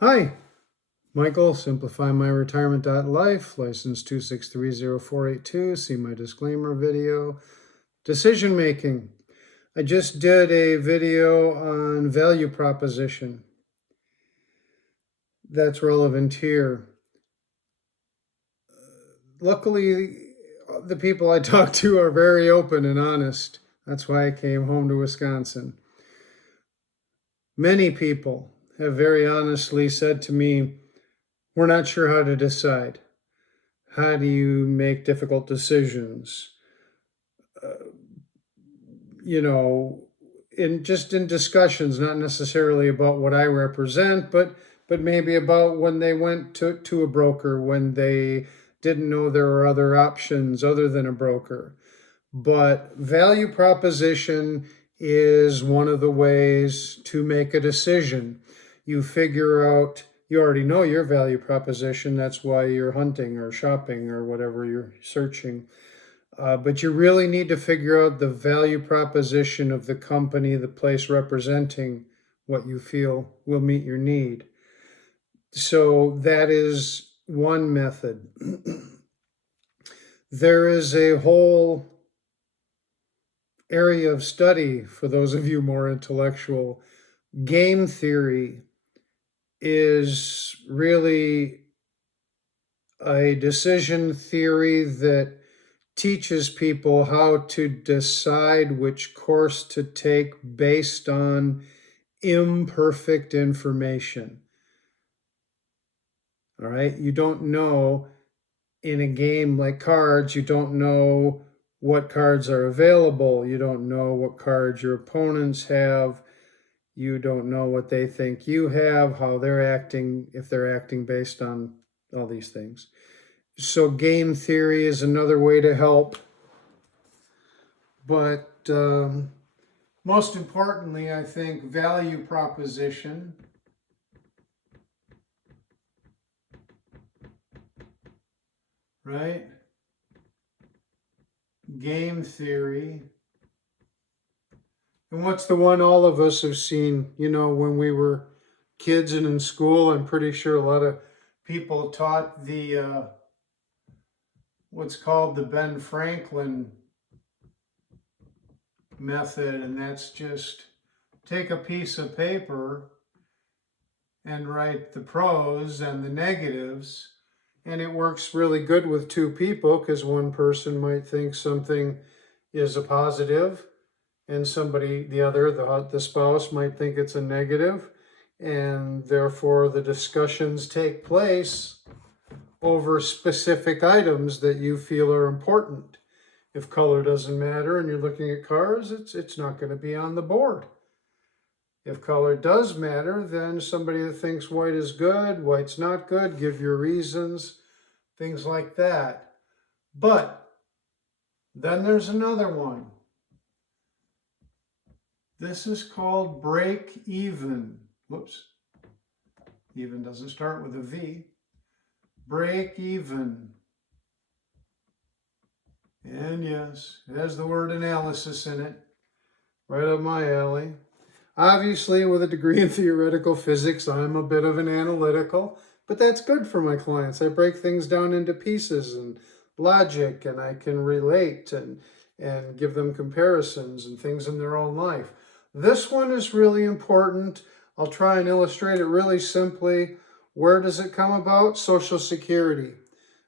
Hi, Michael, Simplifymyretirement.life, license 2630482. See my disclaimer video. Decision making. I just did a video on value proposition. That's relevant here. Luckily, the people I talk to are very open and honest. That's why I came home to Wisconsin. Many people have very honestly said to me, we're not sure how to decide. How do you make difficult decisions? In discussions, not necessarily about what I represent, but maybe about when they went to a broker, when they didn't know there were other options other than a broker. But value proposition is one of the ways to make a decision. You figure out, you already know your value proposition. That's why you're hunting or shopping or whatever you're searching. But you really need to figure out the value proposition of the company, the place representing what you feel will meet your need. So that is one method. There is a whole area of study for those of you more intellectual. Game theory is really a decision theory that teaches people how to decide which course to take based on imperfect information. All right, you don't know in a game like cards, you don't know what cards are available. You don't know what cards your opponents have. You don't know what they think you have, how they're acting, if they're acting based on all these things. So game theory is another way to help. But most importantly, I think value proposition right? Game theory. And what's the one all of us have seen, when we were kids and in school? I'm pretty sure a lot of people taught the what's called the Ben Franklin method, and that's just take a piece of paper and write the pros and the negatives. And it works really good with two people because one person might think something is a positive and somebody, the spouse, might think it's a negative. And therefore the discussions take place over specific items that you feel are important. If color doesn't matter and you're looking at cars, it's not going to be on the board. If color does matter, then somebody that thinks white is good, white's not good, give your reasons, things like that. But then there's another one. This is called break even. Whoops. Even doesn't start with a V. Break even. And yes, it has the word analysis in it. Right up my alley. Obviously, with a degree in theoretical physics, I'm a bit of an analytical, but that's good for my clients. I break things down into pieces and logic, and I can relate and give them comparisons and things in their own life. This one is really important. I'll try and illustrate it really simply. Where does it come about? Social Security.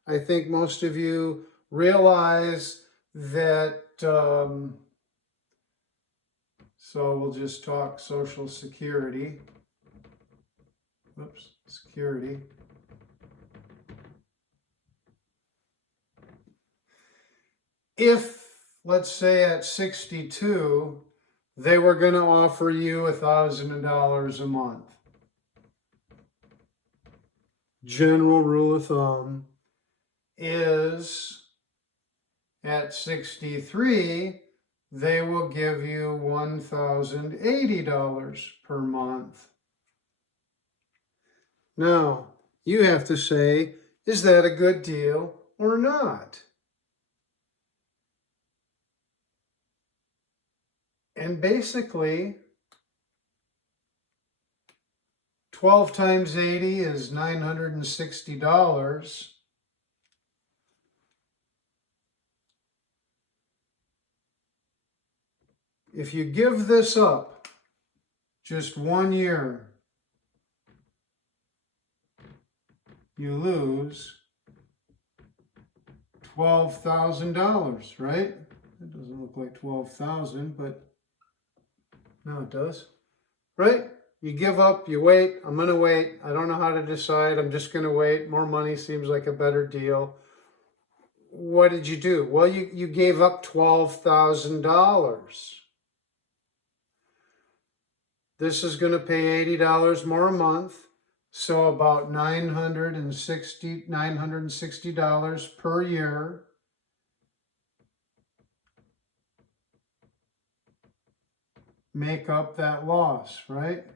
I think most of you realize that so we'll just talk Social Security. Oops, security. If, let's say at 62, they were going to offer you $1,000 a month. General rule of thumb is at 63, they will give you $1,080 per month. Now, you have to say, is that a good deal or not? And basically, 12 times 80 is $960. If you give this up just 1 year, you lose $12,000, right? It doesn't look like 12,000, but no, it does, right? You give up, you wait. I'm going to wait. I don't know how to decide. I'm just going to wait. More money seems like a better deal. What did you do? Well, you gave up $12,000. This is going to pay $80 more a month. So about $960 per year. Make up that loss, right?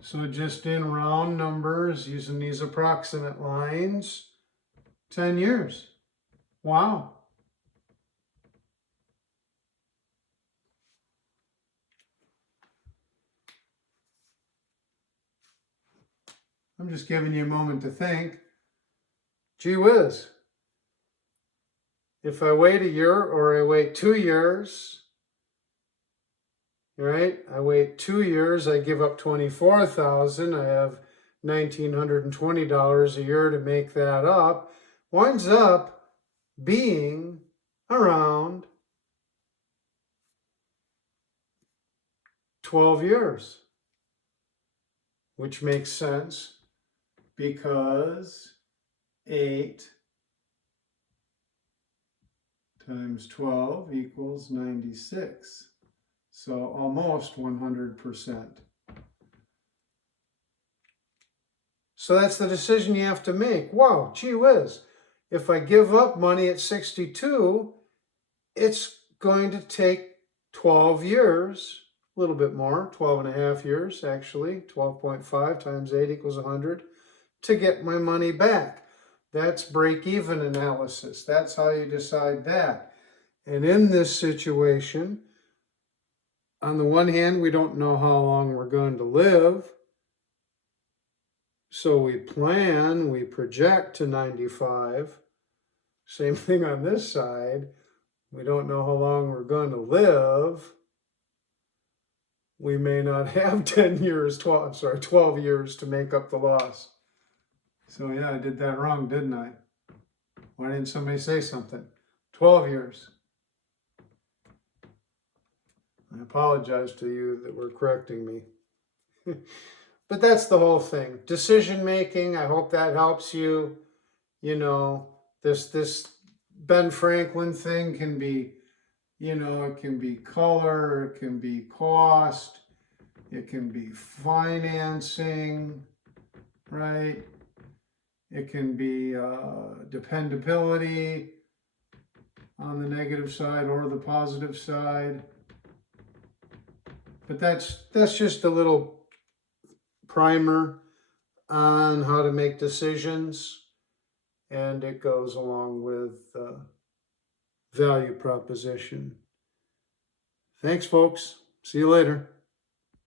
So just in round numbers, using these approximate lines, 10 years. Wow. I'm just giving you a moment to think. Gee whiz. If I wait a year or I wait 2 years, right? I wait 2 years, I give up $24,000. I have $1,920 a year to make that up. Winds up being around 12 years, which makes sense because 8 times 12 equals 96. So almost 100%. So that's the decision you have to make. Wow, gee whiz. If I give up money at 62, it's going to take 12 years, a little bit more, 12 and a half years actually, 12.5 times 8 equals 100, to get my money back. That's break-even analysis. That's how you decide that. And in this situation, on the one hand, we don't know how long we're going to live. So we plan, we project to 95. Same thing on this side. We don't know how long we're going to live. We may not have 12 years to make up the loss. So yeah, I did that wrong, didn't I? Why didn't somebody say something? 12 years. I apologize to you that were correcting me. But that's the whole thing. Decision making, I hope that helps you. You know, this Ben Franklin thing can be, you know, it can be color, it can be cost, it can be financing, right? It can be dependability on the negative side or the positive side. But that's just a little primer on how to make decisions, and it goes along with value proposition. Thanks, folks. See you later.